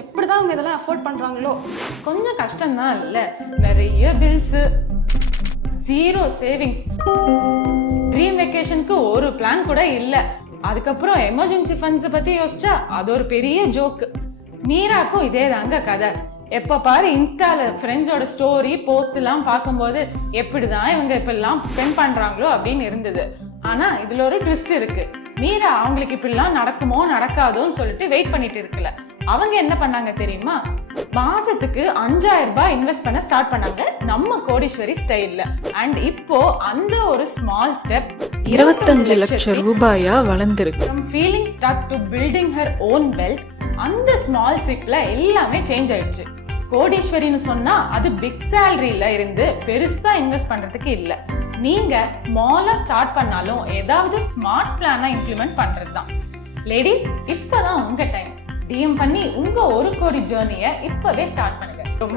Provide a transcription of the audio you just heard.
அவங்க இதெல்லாம் அஃபோர்ட் பண்றாங்களோ? கொஞ்சம் கஷ்டம்தான் இல்ல. நிறைய பில்ஸ் ஜீரோ சேவிங்ஸ் ட்ரீம் வெக்கேஷனுக்கு ஒரு பிளான் கூட இல்ல. அதுக்கப்புறம் எமர்ஜென்சி ஃபண்ட்ஸை பத்தி யோசிச்சா அது ஒரு பெரிய ஜோக்கு மீராக்கும் இதே தாங்க கதை. எப்ப பாரு இன்ஸ்டால ஃப்ரெண்ட்ஸோட ஸ்டோரி போஸ்ட் எல்லாம் பார்க்கும்போது எப்படிதான் இவங்க இப்பெல்லாம் ஸ்பெண்ட் பண்றாங்களோ அப்படின்னு இருந்தது. ஆனா இதுல ஒரு ட்விஸ்ட் இருக்கு. மீரா அவங்களுக்கு இப்படிலாம் நடக்குமோ நடக்காதோன்னு சொல்லிட்டு வெயிட் பண்ணிட்டு இருக்கல. அவங்க என்ன பண்ணாங்க தெரியுமா? மாசத்துக்கு அஞ்சாயிரம் ரூபாய் இன்வெஸ்ட் பண்ண ஸ்டார்ட் பண்ணாங்க நம்ம கோடீஸ்வரி ஸ்டைல்ல அண்ட் இப்போ அந்த ஒரு ஸ்மால் ஸ்டெப் இருபத்தஞ்சு லட்சம் ரூபாயா வளர்ந்துருக்கு. From feeling stuck to building her own wealth அந்த ஸ்மால் சிப்ல எல்லாமே சேஞ்ச் ஆயிடுச்சு. கோடீஸ்வரின்னு சொன்னா அது பிக் சேலரியில இருந்து பெருசா இன்வெஸ்ட் பண்றதுக்கு இல்ல. நீங்க ஸ்மாலா ஸ்டார்ட் பண்ணாலும் ஏதாவது ஸ்மார்ட் பிளானா இம்ப்ளிமெண்ட் பண்றது தான் லேடிஸ் இப்பதான் உங்க டைம் டிஎம் பண்ணி உங்க ஒரு கோடி ஜேர்னியை இப்பவே ஸ்டார்ட் பண்ணுங்க ரொம்ப.